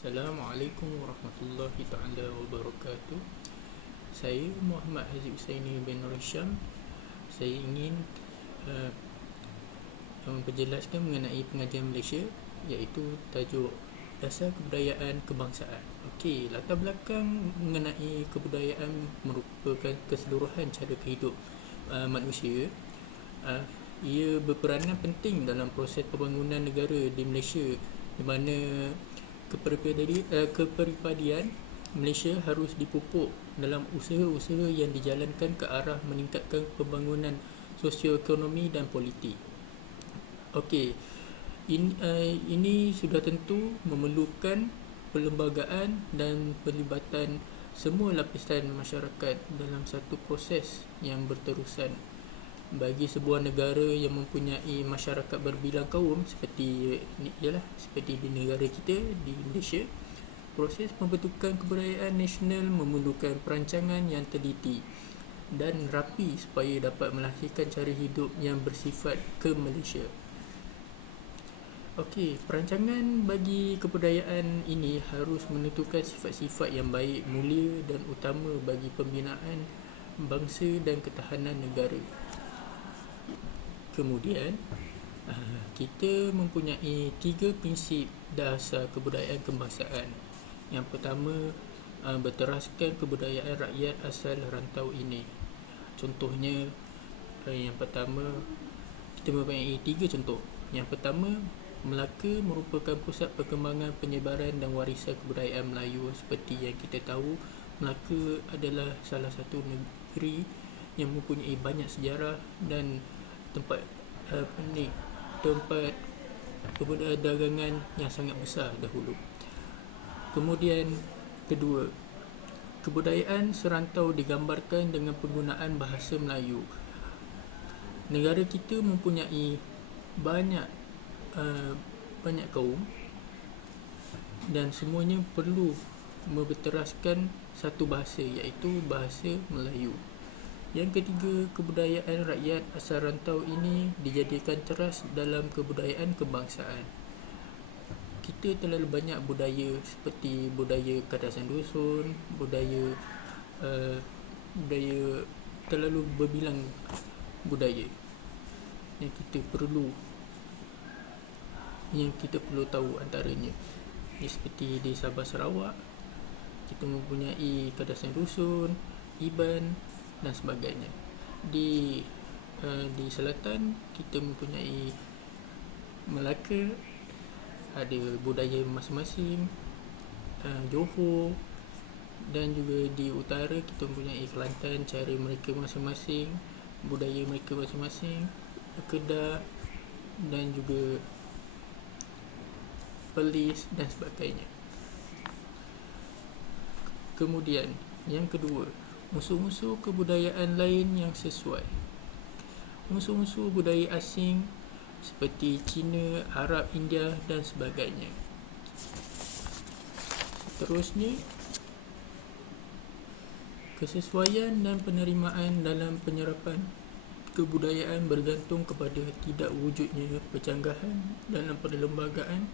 Assalamualaikum warahmatullahi taala wabarakatuh. Saya Muhammad Haziq Husaini bin Nur Hisham. Saya ingin uh, memperjelaskan mengenai pengajian Malaysia, iaitu tajuk Dasar Kebudayaan Kebangsaan. Okey, latar belakang mengenai kebudayaan merupakan keseluruhan cara hidup manusia. Ia berperanan penting dalam proses pembangunan negara di Malaysia, di mana kepribadian Malaysia harus dipupuk dalam usaha-usaha yang dijalankan ke arah meningkatkan pembangunan sosioekonomi dan politik. Okey, ini sudah tentu memerlukan perlembagaan dan pelibatan semua lapisan masyarakat dalam satu proses yang berterusan. Bagi sebuah negara yang mempunyai masyarakat berbilang kaum seperti di negara kita di Malaysia, proses pembentukan kebudayaan nasional memerlukan perancangan yang teliti dan rapi supaya dapat melahirkan cara hidup yang bersifat ke-Malaysia. Okey, perancangan bagi kebudayaan ini harus menentukan sifat-sifat yang baik, mulia dan utama bagi pembinaan bangsa dan ketahanan negara. Kemudian, kita mempunyai 3 prinsip dasar kebudayaan kebangsaan. Yang pertama, berteraskan kebudayaan rakyat asal rantau ini. Contohnya, yang pertama, kita mempunyai 3 contoh. Yang pertama, Melaka merupakan pusat perkembangan penyebaran dan warisan kebudayaan Melayu. Seperti yang kita tahu, Melaka adalah salah satu negeri yang mempunyai banyak sejarah dan tempat perdagangan yang sangat besar dahulu. Kemudian kedua, kebudayaan serantau digambarkan dengan penggunaan bahasa Melayu. Negara kita mempunyai banyak kaum dan semuanya perlu berteraskan satu bahasa, iaitu bahasa Melayu. Yang ketiga, kebudayaan rakyat asal rantau ini dijadikan teras dalam kebudayaan kebangsaan. Kita terlalu banyak budaya seperti budaya kadasan dusun, budaya terlalu berbilang budaya yang kita perlu tahu antaranya. Seperti di Sabah Sarawak, kita mempunyai kadasan dusun, Iban dan sebagainya. Di selatan kita mempunyai Melaka, ada budaya masing-masing, Johor, dan juga di utara kita mempunyai Kelantan, cara mereka masing-masing, budaya mereka masing-masing, Kedah dan juga Perlis dan sebagainya. Kemudian yang kedua, musuh-musuh kebudayaan lain yang sesuai. Musuh-musuh budaya asing seperti Cina, Arab, India dan sebagainya. Seterusnya, kesesuaian dan penerimaan dalam penyerapan kebudayaan bergantung kepada tidak wujudnya percanggahan dalam perlembagaan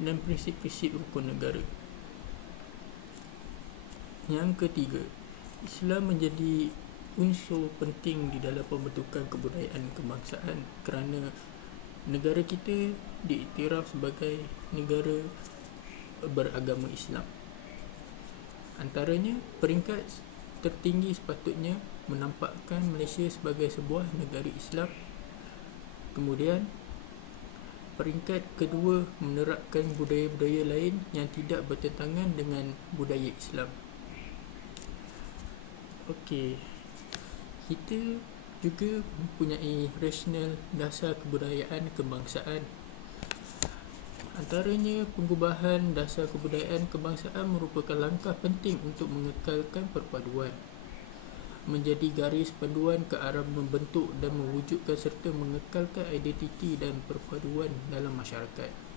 dan prinsip-prinsip rukun negara. Yang ketiga, Islam menjadi unsur penting di dalam pembentukan kebudayaan kebangsaan kerana negara kita diiktiraf sebagai negara beragama Islam. Antaranya, peringkat tertinggi sepatutnya menampakkan Malaysia sebagai sebuah negara Islam. Kemudian, peringkat kedua menerapkan budaya-budaya lain yang tidak bertentangan dengan budaya Islam. Okey, kita juga mempunyai rasional dasar kebudayaan kebangsaan. Antaranya, pengubahan dasar kebudayaan kebangsaan merupakan langkah penting untuk mengekalkan perpaduan, menjadi garis panduan ke arah membentuk dan mewujudkan serta mengekalkan identiti dan perpaduan dalam masyarakat.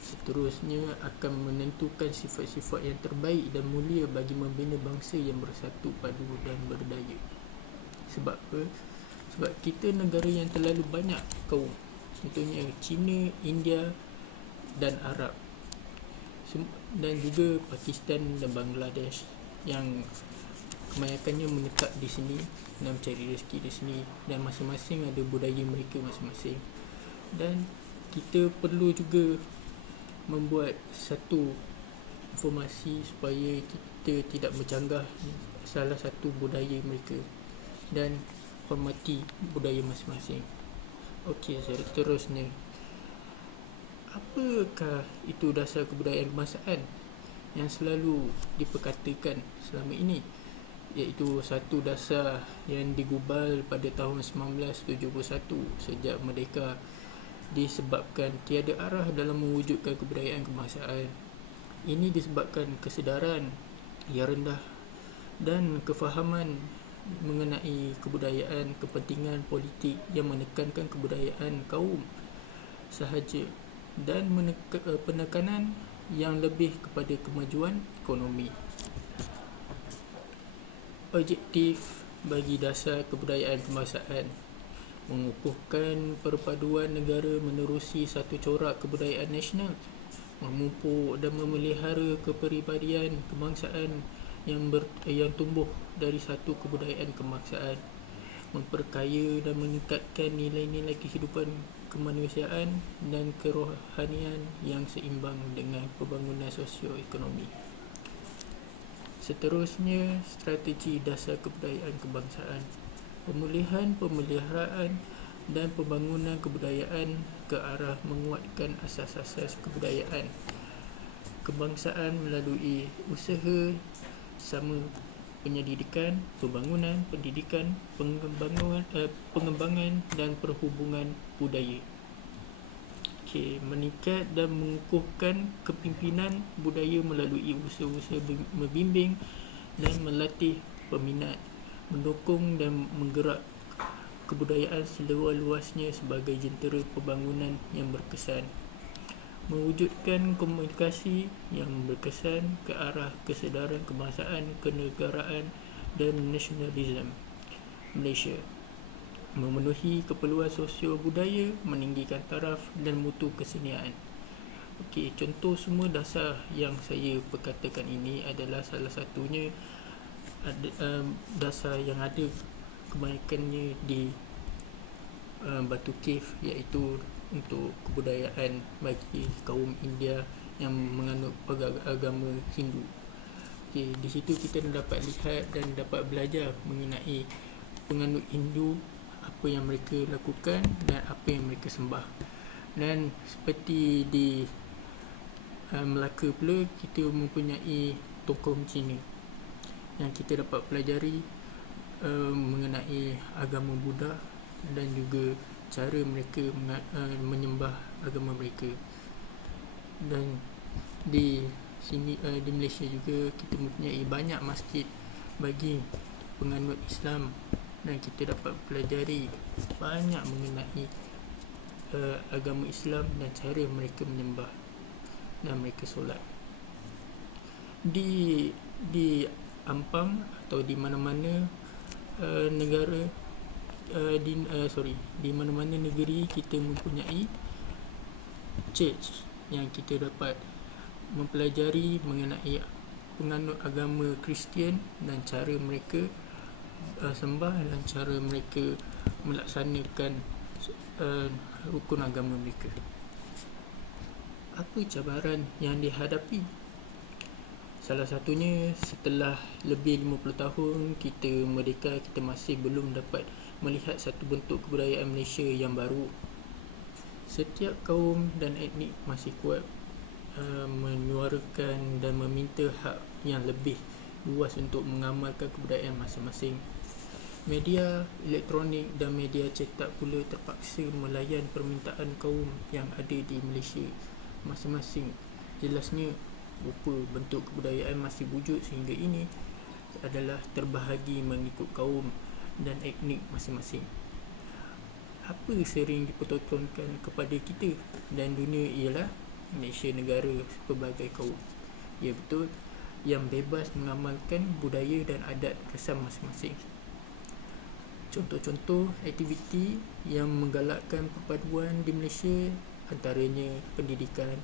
Seterusnya, akan menentukan sifat-sifat yang terbaik dan mulia bagi membina bangsa yang bersatu padu dan berdaya. Sebab apa? Sebab kita negara yang terlalu banyak kaum. Contohnya China, India dan Arab. dan juga Pakistan dan Bangladesh yang kebanyakannya menetap di sini dan mencari rezeki di sini, dan masing-masing ada budaya mereka masing-masing. Dan kita perlu juga membuat satu informasi supaya kita tidak mencanggah salah satu budaya mereka dan hormati budaya masing-masing. Okey, seterusnya, apakah itu dasar kebudayaan kebangsaan yang selalu diperkatakan selama ini? Iaitu satu dasar yang digubal pada tahun 1971 sejak merdeka, disebabkan tiada arah dalam mewujudkan kebudayaan kebangsaan. Ini disebabkan kesedaran yang rendah dan kefahaman mengenai kebudayaan, kepentingan politik yang menekankan kebudayaan kaum sahaja, dan penekanan yang lebih kepada kemajuan ekonomi. Objektif bagi dasar kebudayaan kebangsaan: mengukuhkan perpaduan negara menerusi satu corak kebudayaan nasional, memupuk dan memelihara kepribadian kebangsaan yang tumbuh dari satu kebudayaan kebangsaan, memperkaya dan meningkatkan nilai-nilai kehidupan kemanusiaan dan kerohanian yang seimbang dengan pembangunan sosio-ekonomi. Seterusnya, strategi dasar kebudayaan kebangsaan: pemulihan, pemeliharaan dan pembangunan kebudayaan ke arah menguatkan asas-asas kebudayaan kebangsaan melalui usaha sama penyelidikan, pembangunan, pendidikan, pengembangan dan perhubungan budaya. Meningkat dan mengukuhkan kepimpinan budaya melalui usaha-usaha membimbing dan melatih peminat, mendukung dan menggerak kebudayaan seluas-luasnya sebagai jentera pembangunan yang berkesan, mewujudkan komunikasi yang berkesan ke arah kesedaran kebangsaan, kenegaraan dan nasionalisme Malaysia, memenuhi keperluan sosio budaya, meninggikan taraf dan mutu kesenian. Okey, contoh semua dasar yang saya perkatakan ini adalah salah satunya dasar yang ada kebanyakannya di Batu Cave, iaitu untuk kebudayaan bagi kaum India yang menganut agama Hindu. Okey, di situ kita dapat lihat dan dapat belajar mengenai penganut Hindu, apa yang mereka lakukan dan apa yang mereka sembah. Dan seperti di Melaka pula, kita mempunyai tokoh Cina yang kita dapat pelajari mengenai agama Buddha dan juga cara mereka menyembah agama mereka. Dan di sini di Malaysia juga kita mempunyai banyak masjid bagi penganut Islam, dan kita dapat pelajari banyak mengenai agama Islam dan cara mereka menyembah dan mereka solat. Di Ampang atau di mana-mana negara di mana-mana negeri kita mempunyai church yang kita dapat mempelajari mengenai penganut agama Kristian dan cara mereka sembah dan cara mereka melaksanakan rukun agama mereka. Apa cabaran yang dihadapi? Salah satunya, setelah lebih 50 tahun kita merdeka, kita masih belum dapat melihat satu bentuk kebudayaan Malaysia yang baru. Setiap kaum dan etnik masih kuat menyuarakan dan meminta hak yang lebih luas untuk mengamalkan kebudayaan masing-masing. Media elektronik dan media cetak pula terpaksa melayan permintaan kaum yang ada di Malaysia masing-masing. Jelasnya, rupa bentuk kebudayaan masih wujud sehingga ini adalah terbahagi mengikut kaum dan etnik masing-masing. Apa sering dipertontonkan kepada kita dan dunia ialah Malaysia negara pelbagai kaum. Ya, betul, yang bebas mengamalkan budaya dan adat resam masing-masing. Contoh-contoh aktiviti yang menggalakkan perpaduan di Malaysia antaranya pendidikan,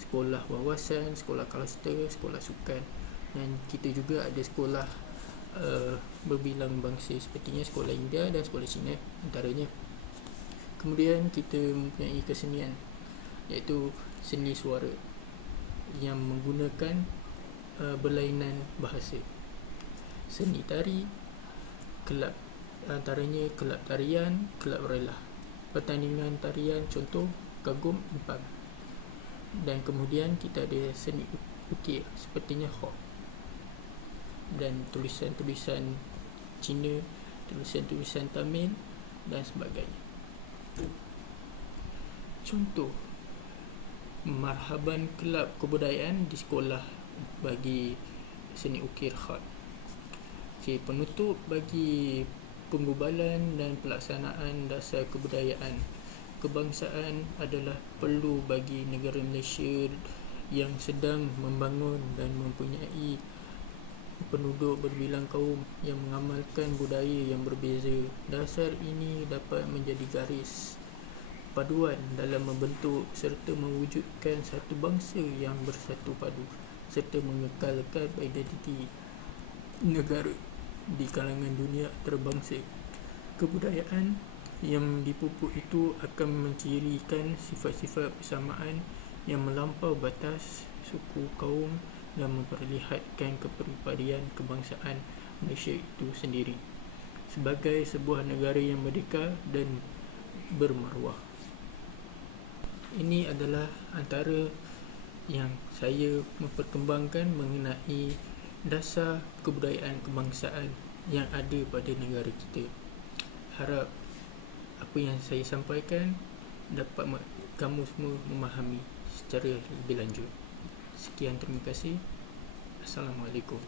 sekolah wawasan, sekolah kluster, sekolah sukan, dan kita juga ada sekolah berbilang bangsa sepertinya sekolah India dan sekolah Cina antaranya. Kemudian kita mempunyai kesenian iaitu seni suara yang menggunakan berlainan bahasa. Seni tari, kelab, antaranya kelab tarian, kelab relah, pertandingan tarian contoh kagum impang. Dan kemudian kita ada seni ukir sepertinya Hok, dan tulisan-tulisan Cina, tulisan-tulisan Tamil dan sebagainya. Contoh marhaban kelab kebudayaan di sekolah bagi seni ukir khat. Okay, penutup bagi penggubalan dan pelaksanaan dasar kebudayaan kebangsaan adalah perlu bagi negara Malaysia yang sedang membangun dan mempunyai penduduk berbilang kaum yang mengamalkan budaya yang berbeza. Dasar ini dapat menjadi garis paduan dalam membentuk serta mewujudkan satu bangsa yang bersatu padu serta mengekalkan identiti negara di kalangan dunia antarabangsa. Kebudayaan yang dipupuk itu akan mencirikan sifat-sifat persamaan yang melampau batas suku kaum dan memperlihatkan kepribadian kebangsaan Malaysia itu sendiri sebagai sebuah negara yang merdeka dan bermaruah. Ini adalah antara yang saya memperkembangkan mengenai dasar kebudayaan kebangsaan yang ada pada negara kita. Harap apa yang saya sampaikan dapat kamu semua memahami secara lebih lanjut. Sekian, terima kasih. Assalamualaikum.